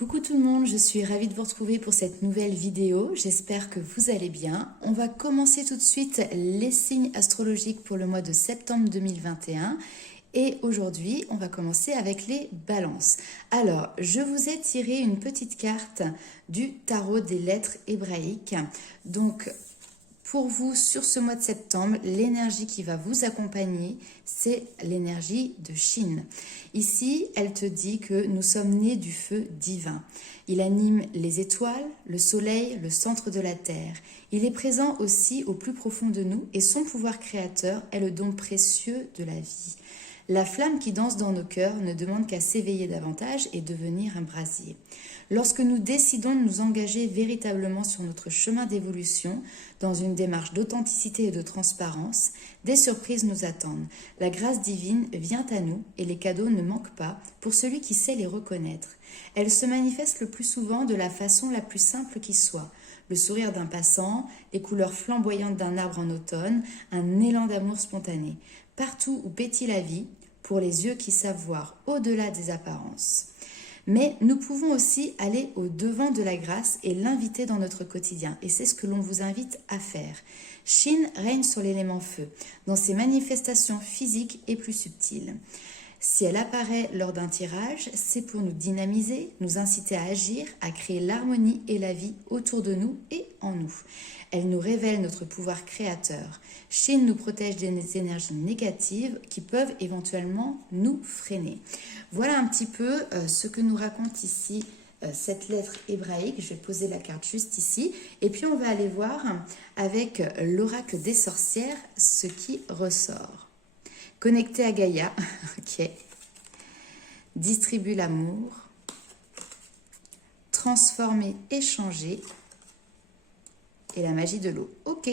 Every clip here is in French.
Coucou tout le monde, je suis ravie de vous retrouver pour cette nouvelle vidéo. J'espère que vous allez bien. On va commencer tout de suite les signes astrologiques pour le mois de septembre 2021. Et aujourd'hui, on va commencer avec les balances. Alors, je vous ai tiré une petite carte du tarot des lettres hébraïques. Donc, pour vous, sur ce mois de septembre, l'énergie qui va vous accompagner, c'est l'énergie de Shin. Ici, elle te dit que nous sommes nés du feu divin. Il anime les étoiles, le soleil, le centre de la terre. Il est présent aussi au plus profond de nous et son pouvoir créateur est le don précieux de la vie. La flamme qui danse dans nos cœurs ne demande qu'à s'éveiller davantage et devenir un brasier. Lorsque nous décidons de nous engager véritablement sur notre chemin d'évolution, dans une démarche d'authenticité et de transparence, des surprises nous attendent. La grâce divine vient à nous et les cadeaux ne manquent pas pour celui qui sait les reconnaître. Elle se manifeste le plus souvent de la façon la plus simple qui soit. Le sourire d'un passant, les couleurs flamboyantes d'un arbre en automne, un élan d'amour spontané. Partout où pétille la vie, pour les yeux qui savent voir au-delà des apparences. Mais nous pouvons aussi aller au-devant de la grâce et l'inviter dans notre quotidien. Et c'est ce que l'on vous invite à faire. Shin règne sur l'élément feu, dans ses manifestations physiques et plus subtiles. Si elle apparaît lors d'un tirage, c'est pour nous dynamiser, nous inciter à agir, à créer l'harmonie et la vie autour de nous et en nous. Elle nous révèle notre pouvoir créateur. Shin nous protège des énergies négatives qui peuvent éventuellement nous freiner. Voilà un petit peu ce que nous raconte ici cette lettre hébraïque. Je vais poser la carte juste ici. Et puis on va aller voir avec l'oracle des sorcières ce qui ressort. Connecté à Gaïa, ok. Distribue l'amour. Transformer, échanger. Et la magie de l'eau. Ok.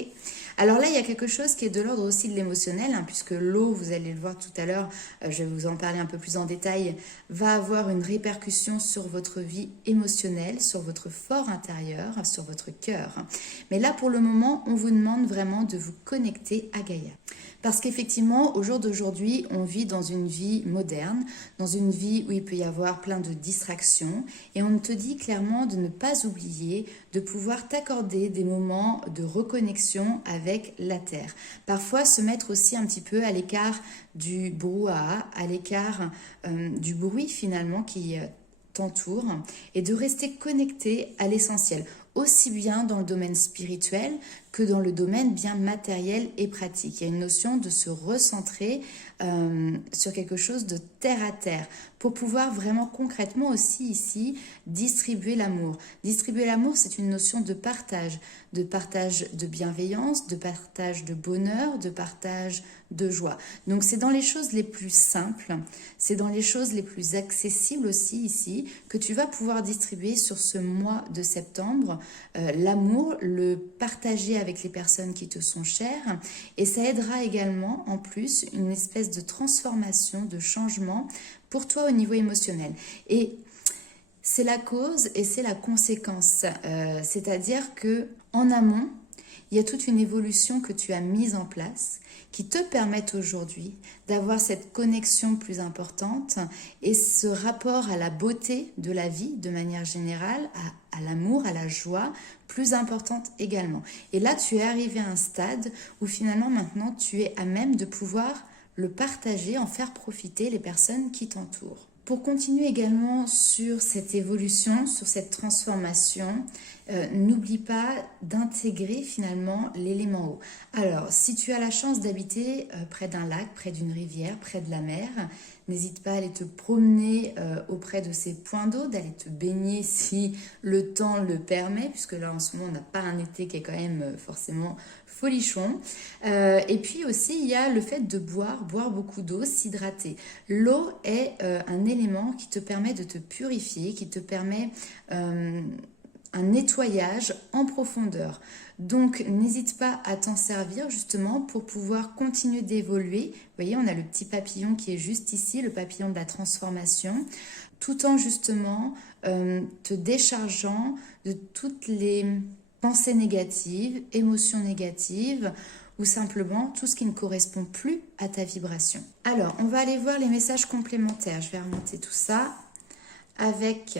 Alors là, il y a quelque chose qui est de l'ordre aussi de l'émotionnel, puisque l'eau, vous allez le voir tout à l'heure, je vais vous en parler un peu plus en détail, va avoir une répercussion sur votre vie émotionnelle, sur votre fort intérieur, sur votre cœur. Mais là, pour le moment, on vous demande vraiment de vous connecter à Gaïa. Parce qu'effectivement, au jour d'aujourd'hui, on vit dans une vie moderne, dans une vie où il peut y avoir plein de distractions. Et on te dit clairement de ne pas oublier de pouvoir t'accorder des moments de reconnexion avec la Terre. Parfois, se mettre aussi un petit peu à l'écart du brouhaha, à l'écart du bruit finalement qui t'entoure et de rester connecté à l'essentiel, aussi bien dans le domaine spirituel que dans le domaine bien matériel et pratique. Il y a une notion de se recentrer sur quelque chose de terre à terre pour pouvoir vraiment concrètement aussi ici distribuer l'amour. Distribuer l'amour, c'est une notion de partage de bienveillance, de partage de bonheur, de partage de joie. Donc c'est dans les choses les plus simples, c'est dans les choses les plus accessibles aussi ici que tu vas pouvoir distribuer sur ce mois de septembre l'amour, le partager avec les personnes qui te sont chères et ça aidera également en plus une espèce de transformation, de changement pour toi au niveau émotionnel. Et c'est la cause et c'est la conséquence, c'est-à-dire que en amont, il y a toute une évolution que tu as mise en place qui te permettent aujourd'hui d'avoir cette connexion plus importante et ce rapport à la beauté de la vie de manière générale, à l'amour, à la joie, plus importante également. Et là, tu es arrivé à un stade où finalement maintenant tu es à même de pouvoir le partager, en faire profiter les personnes qui t'entourent. Pour continuer également sur cette évolution, sur cette transformation, n'oublie pas d'intégrer finalement l'élément eau. Alors, si tu as la chance d'habiter près d'un lac, près d'une rivière, près de la mer, n'hésite pas à aller te promener auprès de ces points d'eau, d'aller te baigner si le temps le permet, puisque là en ce moment on n'a pas un été qui est quand même forcément folichon. Et puis aussi il y a le fait de boire beaucoup d'eau, s'hydrater. L'eau est un élément qui te permet de te purifier, qui te permet un nettoyage en profondeur. Donc n'hésite pas à t'en servir justement pour pouvoir continuer d'évoluer. Vous voyez, on a le petit papillon qui est juste ici, le papillon de la transformation, tout en justement te déchargeant de toutes les pensées négatives, émotions négatives ou simplement tout ce qui ne correspond plus à ta vibration. Alors, on va aller voir les messages complémentaires. Je vais remonter tout ça avec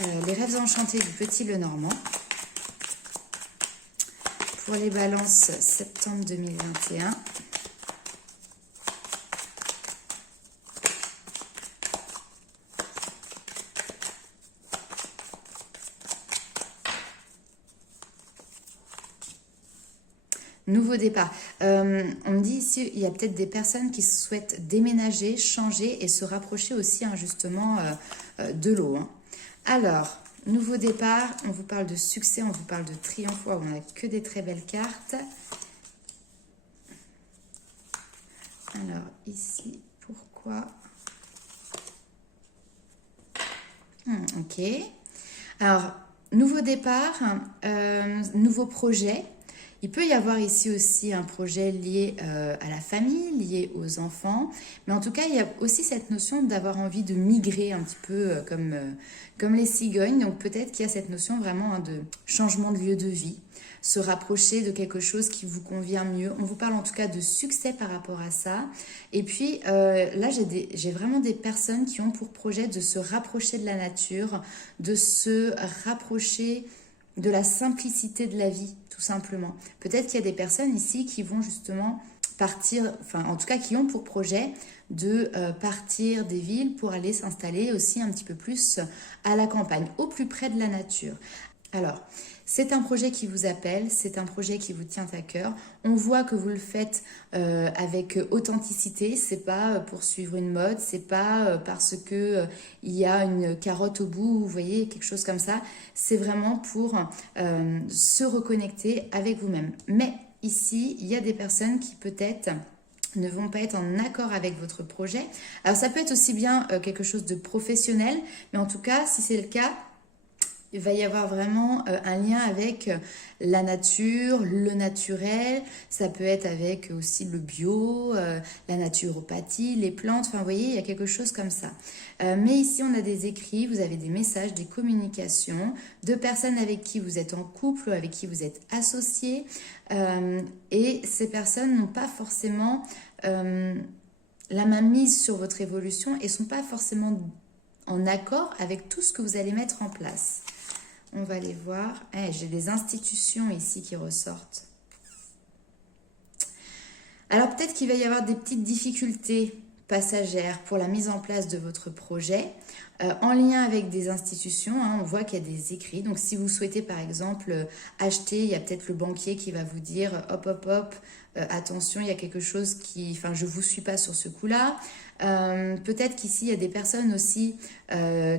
Les rêves enchantés du petit Lenormand. Pour les balances, septembre 2021. Nouveau départ. On me dit ici, il y a peut-être des personnes qui souhaitent déménager, changer et se rapprocher aussi hein, justement de l'eau. Hein. Alors, nouveau départ, on vous parle de succès, on vous parle de triomphe. On n'a que des très belles cartes. Alors, ici, pourquoi ok. Alors, nouveau départ, nouveau projet. Il peut y avoir ici aussi un projet lié à la famille, lié aux enfants. Mais en tout cas, il y a aussi cette notion d'avoir envie de migrer un petit peu comme les cigognes. Donc peut-être qu'il y a cette notion vraiment hein, de changement de lieu de vie, se rapprocher de quelque chose qui vous convient mieux. On vous parle en tout cas de succès par rapport à ça. Et puis là, j'ai vraiment des personnes qui ont pour projet de se rapprocher de la nature, de se rapprocher de la simplicité de la vie, tout simplement. Peut-être qu'il y a des personnes ici qui vont justement partir, enfin en tout cas qui ont pour projet de partir des villes pour aller s'installer aussi un petit peu plus à la campagne, au plus près de la nature. Alors, c'est un projet qui vous appelle, c'est un projet qui vous tient à cœur. On voit que vous le faites avec authenticité, c'est pas pour suivre une mode, c'est pas parce que il y a une carotte au bout, vous voyez, quelque chose comme ça. C'est vraiment pour se reconnecter avec vous-même. Mais ici, il y a des personnes qui peut-être ne vont pas être en accord avec votre projet. Alors ça peut être aussi bien quelque chose de professionnel, mais en tout cas, si c'est le cas, il va y avoir vraiment un lien avec la nature, le naturel, ça peut être avec aussi le bio, la naturopathie, les plantes, enfin vous voyez, il y a quelque chose comme ça. Mais ici on a des écrits, vous avez des messages, des communications, de personnes avec qui vous êtes en couple, avec qui vous êtes associés, et ces personnes n'ont pas forcément la main mise sur votre évolution et ne sont pas forcément en accord avec tout ce que vous allez mettre en place. On va aller voir. J'ai des institutions ici qui ressortent. Alors peut-être qu'il va y avoir des petites difficultés passagères pour la mise en place de votre projet en lien avec des institutions. Hein, on voit qu'il y a des écrits. Donc si vous souhaitez par exemple acheter, il y a peut-être le banquier qui va vous dire hop hop hop, attention, il y a quelque chose qui... Enfin, je ne vous suis pas sur ce coup-là. Peut-être qu'ici, il y a des personnes aussi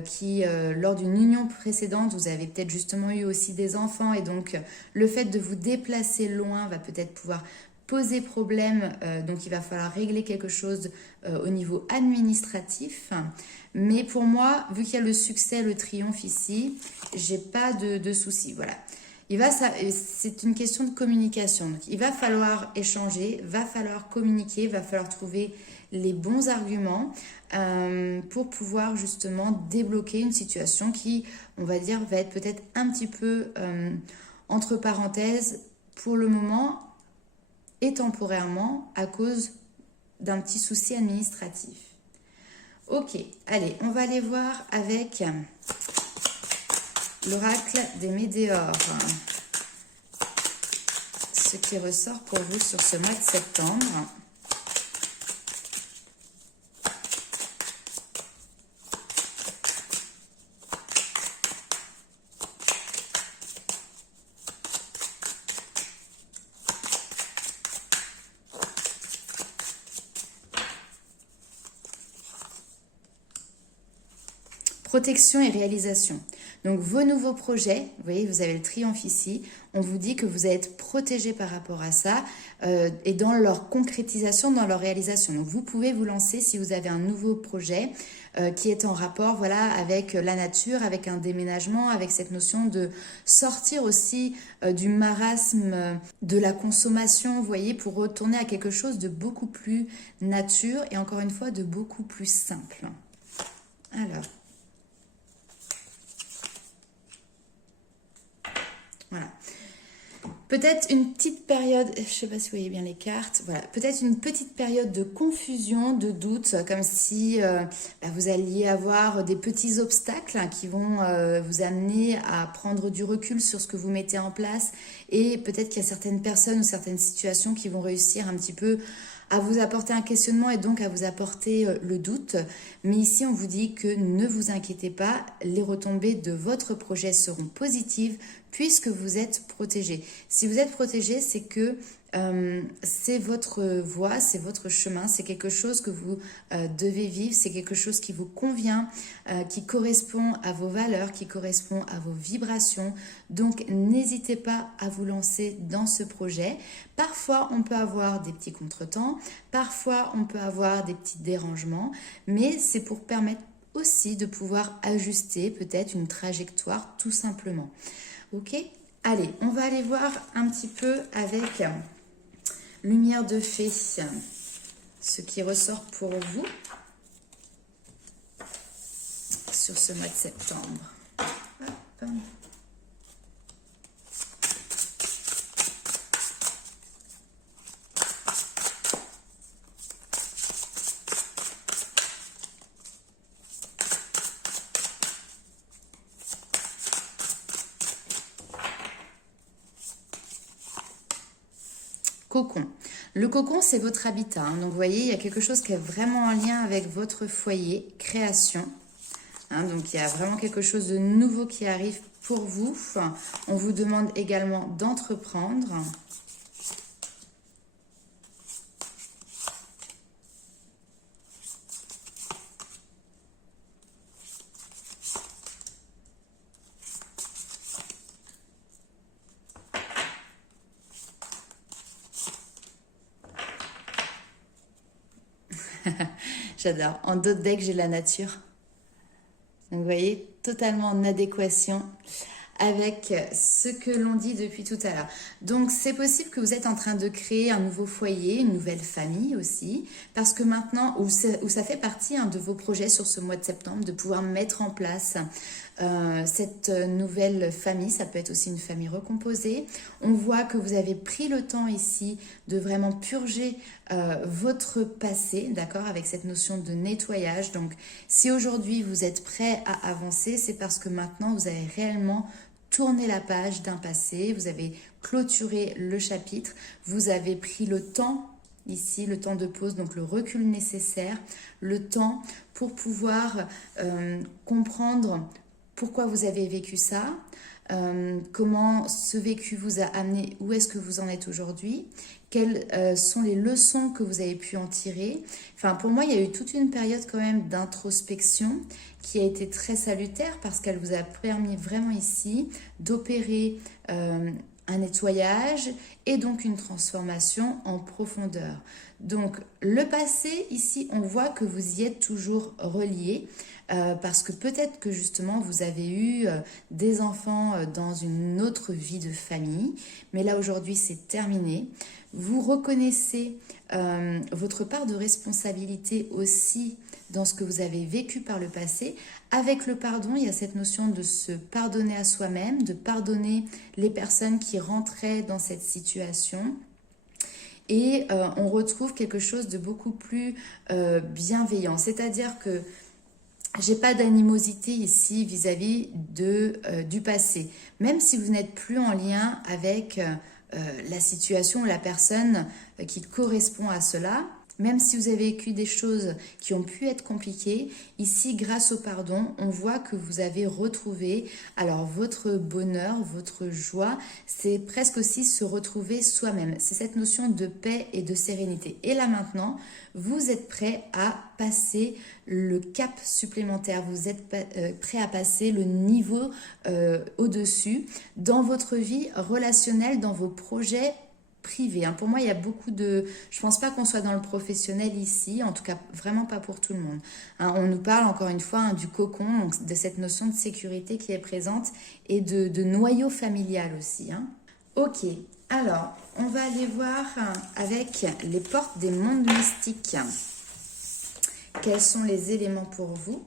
qui, lors d'une union précédente, vous avez peut-être justement eu aussi des enfants. Et donc, le fait de vous déplacer loin va peut-être pouvoir poser problème. Donc, il va falloir régler quelque chose au niveau administratif. Mais pour moi, vu qu'il y a le succès, le triomphe ici, j'ai pas de soucis. Voilà. C'est une question de communication. Donc, il va falloir échanger, va falloir communiquer, va falloir trouver les bons arguments pour pouvoir justement débloquer une situation qui, on va dire, va être peut-être un petit peu entre parenthèses pour le moment et temporairement à cause d'un petit souci administratif. Ok, allez, on va aller voir avec l'oracle des météores. Ce qui ressort pour vous sur ce mois de septembre. Protection et réalisation. Donc vos nouveaux projets, vous voyez, vous avez le triomphe ici, on vous dit que vous allez être protégé par rapport à ça et dans leur concrétisation, dans leur réalisation. Donc vous pouvez vous lancer si vous avez un nouveau projet qui est en rapport voilà, avec la nature, avec un déménagement, avec cette notion de sortir aussi du marasme de la consommation, vous voyez, pour retourner à quelque chose de beaucoup plus nature et encore une fois de beaucoup plus simple. Alors... Voilà. Peut-être une petite période, je ne sais pas si vous voyez bien les cartes, voilà, peut-être une petite période de confusion, de doute, comme si vous alliez avoir des petits obstacles qui vont vous amener à prendre du recul sur ce que vous mettez en place, et peut-être qu'il y a certaines personnes ou certaines situations qui vont réussir un petit peu à vous apporter un questionnement et donc à vous apporter le doute. Mais ici, on vous dit que ne vous inquiétez pas, les retombées de votre projet seront positives puisque vous êtes protégé. Si vous êtes protégé, c'est que c'est votre voie, c'est votre chemin, c'est quelque chose que vous devez vivre, c'est quelque chose qui vous convient, qui correspond à vos valeurs, qui correspond à vos vibrations. Donc n'hésitez pas à vous lancer dans ce projet. Parfois on peut avoir des petits contretemps, parfois on peut avoir des petits dérangements, mais c'est pour permettre aussi de pouvoir ajuster peut-être une trajectoire tout simplement. Ok ? Allez, on va aller voir un petit peu avec Lumière de Fée ce qui ressort pour vous sur ce mois de septembre. Hop. Cocon. Le cocon, c'est votre habitat. Donc, vous voyez, il y a quelque chose qui est vraiment en lien avec votre foyer, création. Donc, il y a vraiment quelque chose de nouveau qui arrive pour vous. On vous demande également d'entreprendre. J'adore. En dos de deck, j'ai la nature. Donc, vous voyez, totalement en adéquation avec ce que l'on dit depuis tout à l'heure. Donc, c'est possible que vous êtes en train de créer un nouveau foyer, une nouvelle famille aussi, parce que maintenant, où ça fait partie de vos projets sur ce mois de septembre, de pouvoir mettre en place cette nouvelle famille. Ça peut être aussi une famille recomposée. On voit que vous avez pris le temps ici de vraiment purger votre passé, d'accord, avec cette notion de nettoyage. Donc, si aujourd'hui vous êtes prêt à avancer, c'est parce que maintenant vous avez réellement tourné la page d'un passé, vous avez clôturé le chapitre, vous avez pris le temps ici, le temps de pause, donc le recul nécessaire, le temps pour pouvoir comprendre pourquoi vous avez vécu ça, comment ce vécu vous a amené, où est-ce que vous en êtes aujourd'hui, quelles sont les leçons que vous avez pu en tirer. Enfin, pour moi, il y a eu toute une période quand même d'introspection qui a été très salutaire parce qu'elle vous a permis vraiment ici d'opérer un nettoyage et donc une transformation en profondeur. Donc le passé, ici, on voit que vous y êtes toujours relié parce que peut-être que justement vous avez eu des enfants dans une autre vie de famille, mais là aujourd'hui c'est terminé. Vous reconnaissez votre part de responsabilité aussi dans ce que vous avez vécu par le passé. Avec le pardon, il y a cette notion de se pardonner à soi-même, de pardonner les personnes qui rentraient dans cette situation. Et on retrouve quelque chose de beaucoup plus bienveillant. C'est-à-dire que j'ai pas d'animosité ici vis-à-vis du passé. Même si vous n'êtes plus en lien avec la situation ou la personne qui correspond à cela, même si vous avez vécu des choses qui ont pu être compliquées, ici, grâce au pardon, on voit que vous avez retrouvé alors votre bonheur, votre joie. C'est presque aussi se retrouver soi-même. C'est cette notion de paix et de sérénité. Et là maintenant, vous êtes prêt à passer le cap supplémentaire. Vous êtes prêt à passer le niveau au-dessus dans votre vie relationnelle, dans vos projets privé. Pour moi, il y a beaucoup de... Je pense pas qu'on soit dans le professionnel ici, en tout cas vraiment pas pour tout le monde. On nous parle encore une fois du cocon, donc de cette notion de sécurité qui est présente et de noyau familial aussi. Ok, alors on va aller voir avec les portes des mondes mystiques. Quels sont les éléments pour vous?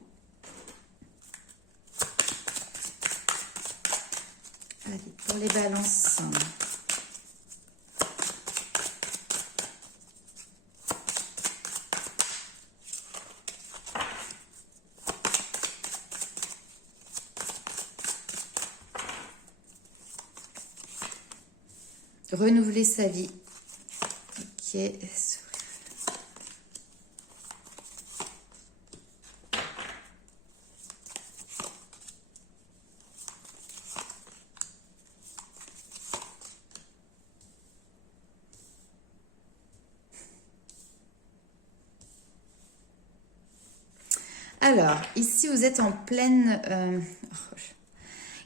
Allez, pour les balances... renouveler sa vie. Ok. Alors, ici, vous êtes en pleine...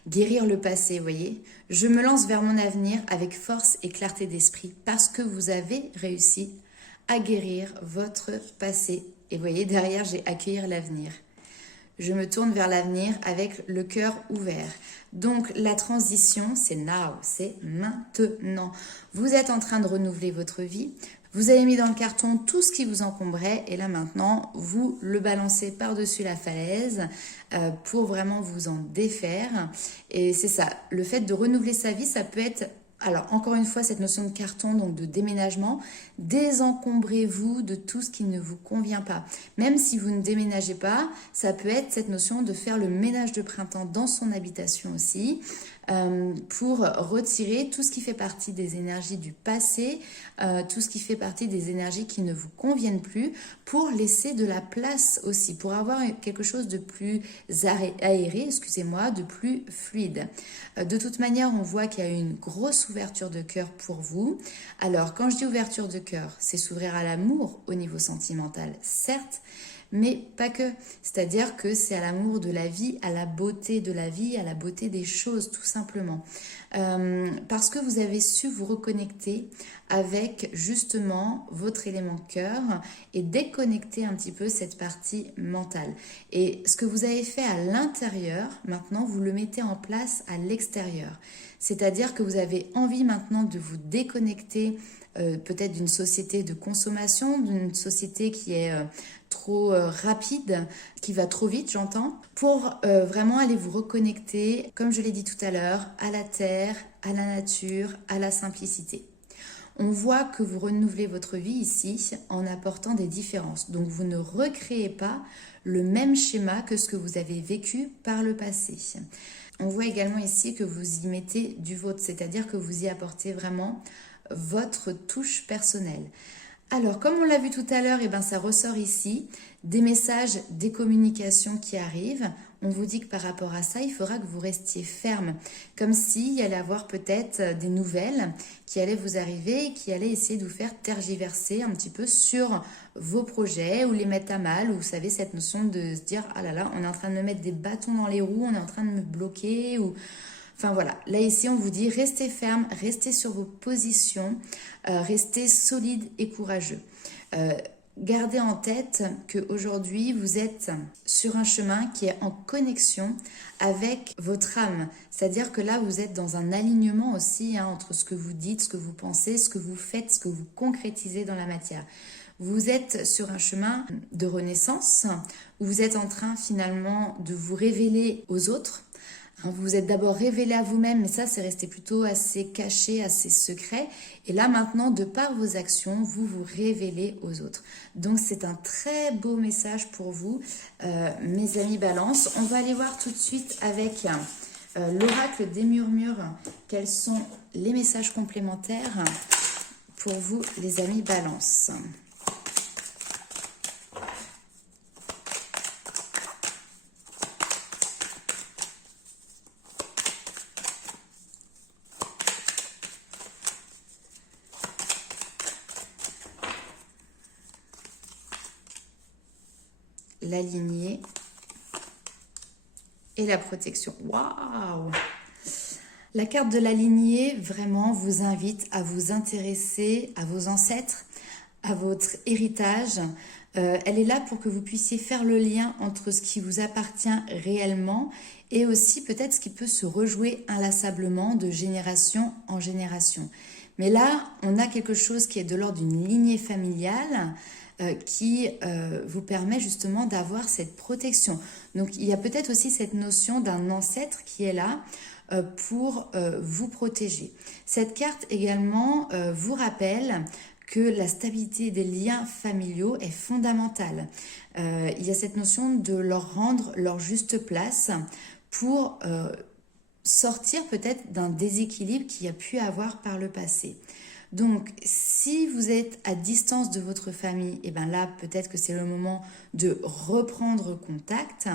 guérir le passé, vous voyez. Je me lance vers mon avenir avec force et clarté d'esprit parce que vous avez réussi à guérir votre passé. Et vous voyez, derrière, j'ai accueillir l'avenir. Je me tourne vers l'avenir avec le cœur ouvert. Donc, la transition, c'est now, c'est maintenant. Vous êtes en train de renouveler votre vie. Vous avez mis dans le carton tout ce qui vous encombrait et là maintenant, vous le balancez par-dessus la falaise pour vraiment vous en défaire. Et c'est ça, le fait de renouveler sa vie, ça peut être... Alors, encore une fois, cette notion de carton, donc de déménagement, désencombrez-vous de tout ce qui ne vous convient pas. Même si vous ne déménagez pas, ça peut être cette notion de faire le ménage de printemps dans son habitation aussi, pour retirer tout ce qui fait partie des énergies du passé, tout ce qui fait partie des énergies qui ne vous conviennent plus, pour laisser de la place aussi, pour avoir quelque chose de plus aéré, excusez-moi, de plus fluide. De toute manière, on voit qu'il y a une grosse ouverture de cœur pour vous. Alors, quand je dis ouverture de cœur, c'est s'ouvrir à l'amour au niveau sentimental, certes, mais pas que. C'est-à-dire que c'est à l'amour de la vie, à la beauté de la vie, à la beauté des choses, tout simplement. Parce que vous avez su vous reconnecter avec justement votre élément cœur et déconnecter un petit peu cette partie mentale. Et ce que vous avez fait à l'intérieur, maintenant, vous le mettez en place à l'extérieur. C'est-à-dire que vous avez envie maintenant de vous déconnecter peut-être d'une société de consommation, d'une société qui est trop rapide, qui va trop vite, j'entends, pour vraiment aller vous reconnecter, comme je l'ai dit tout à l'heure, à la terre, à la nature, à la simplicité. On voit que vous renouvelez votre vie ici en apportant des différences. Donc vous ne recréez pas le même schéma que ce que vous avez vécu par le passé. On voit également ici que vous y mettez du vôtre, c'est-à-dire que vous y apportez vraiment votre touche personnelle. Alors, comme on l'a vu tout à l'heure, et ben ça ressort ici, des messages, des communications qui arrivent. On vous dit que par rapport à ça, il faudra que vous restiez ferme, comme s'il y allait avoir peut-être des nouvelles qui allaient vous arriver et qui allaient essayer de vous faire tergiverser un petit peu sur vos projets ou les mettre à mal. Ou vous savez, cette notion de se dire « Ah là là, on est en train de me mettre des bâtons dans les roues, on est en train de me bloquer » ou... Enfin voilà, là ici on vous dit restez ferme, restez sur vos positions, restez solide et courageux. Gardez en tête qu'aujourd'hui vous êtes sur un chemin qui est en connexion avec votre âme. C'est-à-dire que là vous êtes dans un alignement aussi entre ce que vous dites, ce que vous pensez, ce que vous faites, ce que vous concrétisez dans la matière. Vous êtes sur un chemin de renaissance où vous êtes en train finalement de vous révéler aux autres. Vous vous êtes d'abord révélé à vous-même, mais ça, c'est resté plutôt assez caché, assez secret. Et là, maintenant, de par vos actions, vous vous révélez aux autres. Donc, c'est un très beau message pour vous, mes amis Balance. On va aller voir tout de suite avec l'oracle des murmures, quels sont les messages complémentaires pour vous, les amis Balance. La lignée et la protection. Waouh! La carte de la lignée vraiment vous invite à vous intéresser à vos ancêtres, à votre héritage. Elle est là pour que vous puissiez faire le lien entre ce qui vous appartient réellement et aussi peut-être ce qui peut se rejouer inlassablement de génération en génération. Mais là, on a quelque chose qui est de l'ordre d'une lignée familiale qui vous permet justement d'avoir cette protection. Donc il y a peut-être aussi cette notion d'un ancêtre qui est là pour vous protéger. Cette carte également vous rappelle que la stabilité des liens familiaux est fondamentale. Il y a cette notion de leur rendre leur juste place pour sortir peut-être d'un déséquilibre qu'il y a pu avoir par le passé. Donc, si vous êtes à distance de votre famille, et bien là, peut-être que c'est le moment de reprendre contact.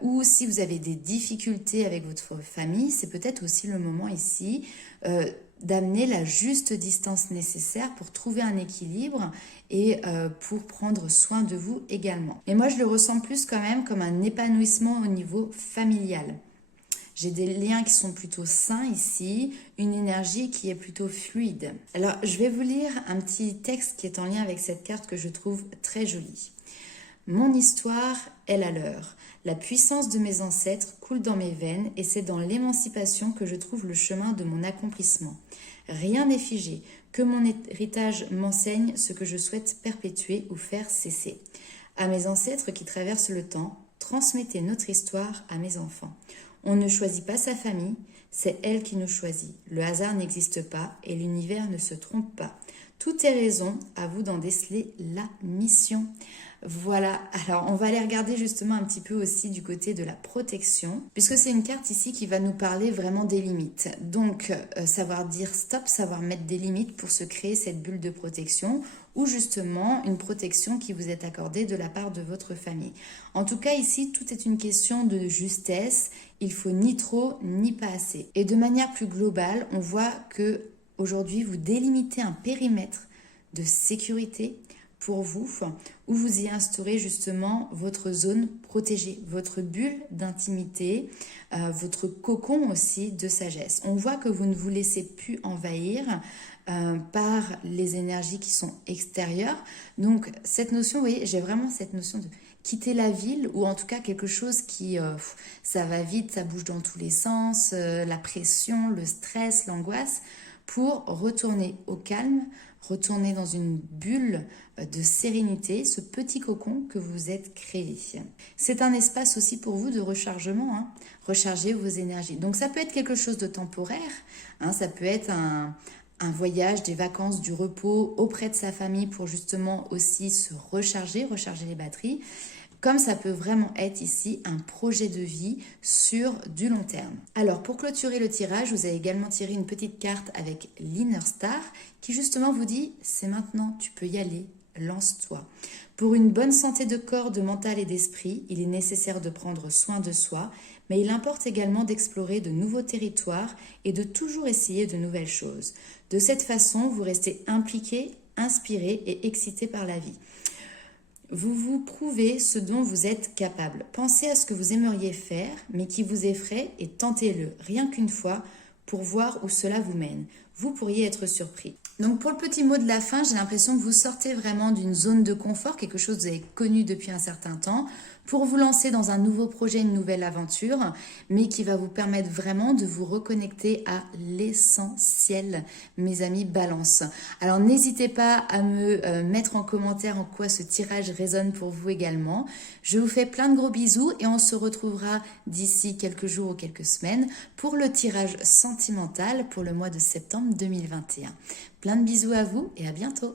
Ou si vous avez des difficultés avec votre famille, c'est peut-être aussi le moment ici d'amener la juste distance nécessaire pour trouver un équilibre et pour prendre soin de vous également. Et moi, je le ressens plus quand même comme un épanouissement au niveau familial. J'ai des liens qui sont plutôt sains ici, une énergie qui est plutôt fluide. Alors, je vais vous lire un petit texte qui est en lien avec cette carte que je trouve très jolie. Mon histoire est la leur. La puissance de mes ancêtres coule dans mes veines et c'est dans l'émancipation que je trouve le chemin de mon accomplissement. Rien n'est figé, que mon héritage m'enseigne ce que je souhaite perpétuer ou faire cesser. À mes ancêtres qui traversent le temps, transmettez notre histoire à mes enfants. On ne choisit pas sa famille, c'est elle qui nous choisit. Le hasard n'existe pas et l'univers ne se trompe pas. Tout est raison, à vous d'en déceler la mission. Voilà, alors on va aller regarder justement un petit peu aussi du côté de la protection, puisque c'est une carte ici qui va nous parler vraiment des limites. Donc, savoir dire stop, savoir mettre des limites pour se créer cette bulle de protection, ou justement une protection qui vous est accordée de la part de votre famille. En tout cas, ici, tout est une question de justesse. Il faut ni trop, ni pas assez. Et de manière plus globale, on voit que aujourd'hui, vous délimitez un périmètre de sécurité pour vous, où vous y instaurez justement votre zone protégée, votre bulle d'intimité, votre cocon aussi de sagesse. On voit que vous ne vous laissez plus envahir par les énergies qui sont extérieures. Donc cette notion, vous voyez, j'ai vraiment cette notion de quitter la ville, ou en tout cas quelque chose qui, ça va vite, ça bouge dans tous les sens, la pression, le stress, l'angoisse, pour retourner au calme, retourner dans une bulle de sérénité, ce petit cocon que vous êtes créé. C'est un espace aussi pour vous de rechargement, recharger vos énergies. Donc ça peut être quelque chose de temporaire, ça peut être un voyage, des vacances, du repos auprès de sa famille pour justement aussi se recharger les batteries. Comme ça peut vraiment être ici un projet de vie sur du long terme. Alors pour clôturer le tirage, vous avez également tiré une petite carte avec l'Inner Star qui justement vous dit « c'est maintenant, tu peux y aller, lance-toi ». Pour une bonne santé de corps, de mental et d'esprit, il est nécessaire de prendre soin de soi, mais il importe également d'explorer de nouveaux territoires et de toujours essayer de nouvelles choses. De cette façon, vous restez impliqué, inspiré et excité par la vie. Vous vous prouvez ce dont vous êtes capable. Pensez à ce que vous aimeriez faire, mais qui vous effraie et tentez-le, rien qu'une fois, pour voir où cela vous mène. Vous pourriez être surpris. Donc pour le petit mot de la fin, j'ai l'impression que vous sortez vraiment d'une zone de confort, quelque chose que vous avez connu depuis un certain temps, pour vous lancer dans un nouveau projet, une nouvelle aventure, mais qui va vous permettre vraiment de vous reconnecter à l'essentiel, mes amis Balance. Alors n'hésitez pas à me mettre en commentaire en quoi ce tirage résonne pour vous également. Je vous fais plein de gros bisous et on se retrouvera d'ici quelques jours ou quelques semaines pour le tirage sentimental pour le mois de septembre 2021. Plein de bisous à vous et à bientôt.